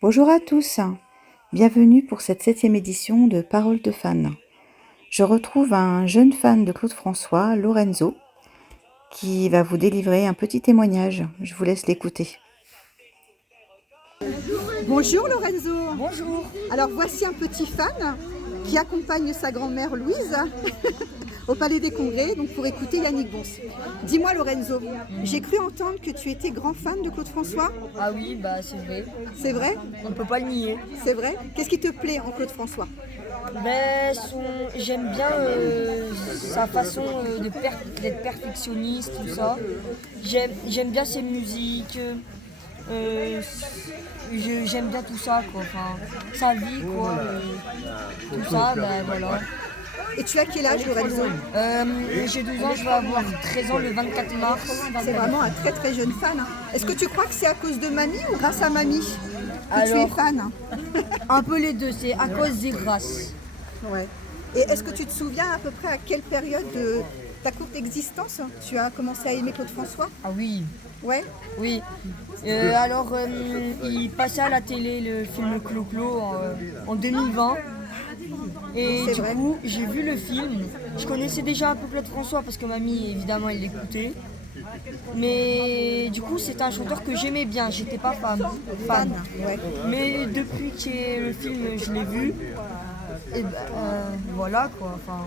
Bonjour à tous, bienvenue pour cette 7e édition de Paroles de fans. Je retrouve un jeune fan de Claude François, Lorenzo, qui va vous délivrer un petit témoignage. Je vous laisse l'écouter. Bonjour Lorenzo. Bonjour. Alors voici un petit fan qui accompagne sa grand-mère Louise au Palais des Congrès donc pour écouter Yannick Bons. Dis-moi Lorenzo, j'ai cru entendre que tu étais grand fan de Claude François. Ah oui, bah c'est vrai. C'est vrai? On ne peut pas le nier. C'est vrai? Qu'est-ce qui te plaît en Claude François? Ben, j'aime bien sa façon d'être perfectionniste, tout ça. J'aime bien ses musiques. J'aime bien tout ça, quoi. Enfin, sa vie, quoi. Tout ça, ben voilà. Et tu as quel âge Lorenzo? J'ai 12 ans, je vais avoir 13 ans le 24 mars. C'est vraiment un très très jeune fan. Est-ce que tu crois que c'est à cause de mamie ou grâce à mamie que tu es Alors, fan? Un peu les deux, c'est à cause des grâces. Ouais. Et est-ce que tu te souviens à peu près à quelle période de ta courte existence tu as commencé à aimer Claude François? Ah oui. Ouais. Oui. Il passait à la télé le film Clo-Clo en 2020. Et C'est du vrai. coup, j'ai vu le film. Je connaissais déjà un peu Claude François parce que mamie, évidemment, elle l'écoutait. Mais du coup, c'était un chanteur que j'aimais bien. J'étais pas fan. Ouais. Mais depuis que le film, je l'ai vu. Et ben, voilà quoi. Enfin,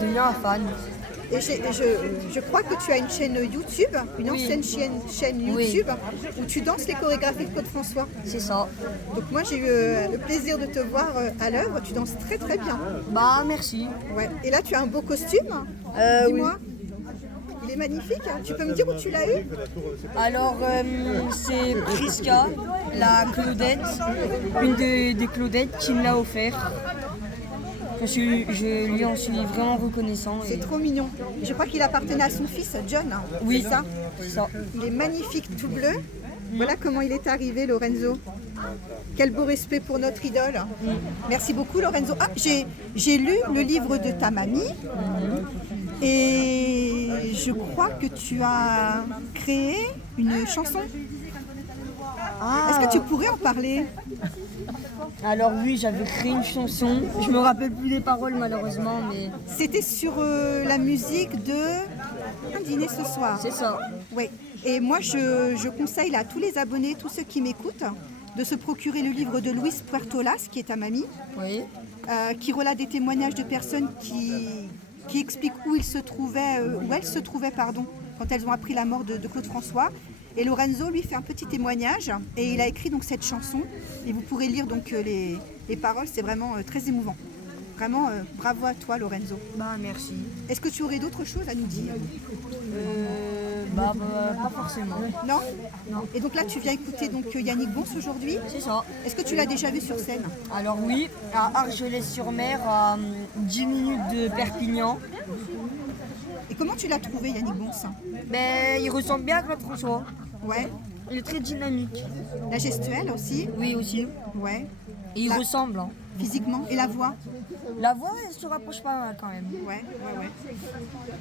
je deviens un fan. Et je crois que tu as une chaîne YouTube, une Oui. ancienne chaîne Oui. YouTube, où tu danses les chorégraphies de Claude François. C'est ça. Donc moi j'ai eu le plaisir de te voir à l'œuvre, tu danses très très bien. Bah, merci. Ouais. Et là tu as un beau costume, dis-moi. Il est magnifique, hein. Tu peux me dire où tu l'as eu? Alors, c'est Priska, la Claudette, une des Claudettes qui me l'a offert. Je lui en suis vraiment reconnaissant. C'est trop mignon. Je crois qu'il appartenait à son fils John, hein. Oui, C'est ça. c'est ça. Il est magnifique tout bleu. Voilà comment il est arrivé Lorenzo. Quel beau respect pour notre idole. Merci beaucoup Lorenzo. Ah, j'ai lu le livre de ta mamie et je crois que tu as créé une chanson. Est-ce que tu pourrais en parler? Alors oui, j'avais créé une chanson. Je me rappelle plus des paroles malheureusement, mais C'était sur la musique de Un dîner ce soir. c'est ça. Oui. Et moi, je conseille à tous les abonnés, tous ceux qui m'écoutent, de se procurer le livre de Louise Puertolas, qui est ta mamie, Oui. qui relate des témoignages de personnes qui expliquent où ils se trouvaient, où elles se trouvaient, pardon, quand elles ont appris la mort de Claude François. Et Lorenzo lui fait un petit témoignage et il a écrit donc cette chanson. Et vous pourrez lire donc les paroles, c'est vraiment très émouvant. Vraiment, bravo à toi Lorenzo. Bah merci. Est-ce que tu aurais d'autres choses à nous dire? Pas forcément. Non? Non. Et donc là, tu viens écouter donc Yannick Bons aujourd'hui. C'est ça. Est-ce que tu l'as déjà vu sur scène? Alors oui, à Argelès-sur-Mer, à 10 minutes de Perpignan. Et comment tu l'as trouvé Yannick Bons? Ben, il ressemble bien à Claude François. Ouais. Il est très dynamique. La gestuelle aussi? Oui aussi. Ouais. Et il La- ressemble. Hein. Physiquement? Et la voix? La voix, elle se rapproche pas mal quand même. Ouais.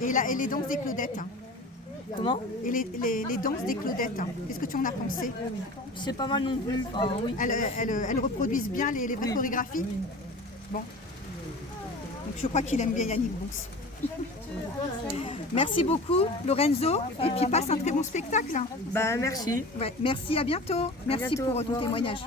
Et les danses des Claudettes? Comment? Et les danses des Claudettes, qu'est-ce que tu en as pensé? C'est pas mal non plus. Enfin, oui. Elles reproduisent bien les vraies chorégraphies? Bon. Donc je crois qu'il aime bien Yannick Bons. Merci beaucoup Lorenzo et puis passe un très bon spectacle. Bah merci. Ouais. Merci, à bientôt. Merci bientôt, pour au ton revoir. témoignage.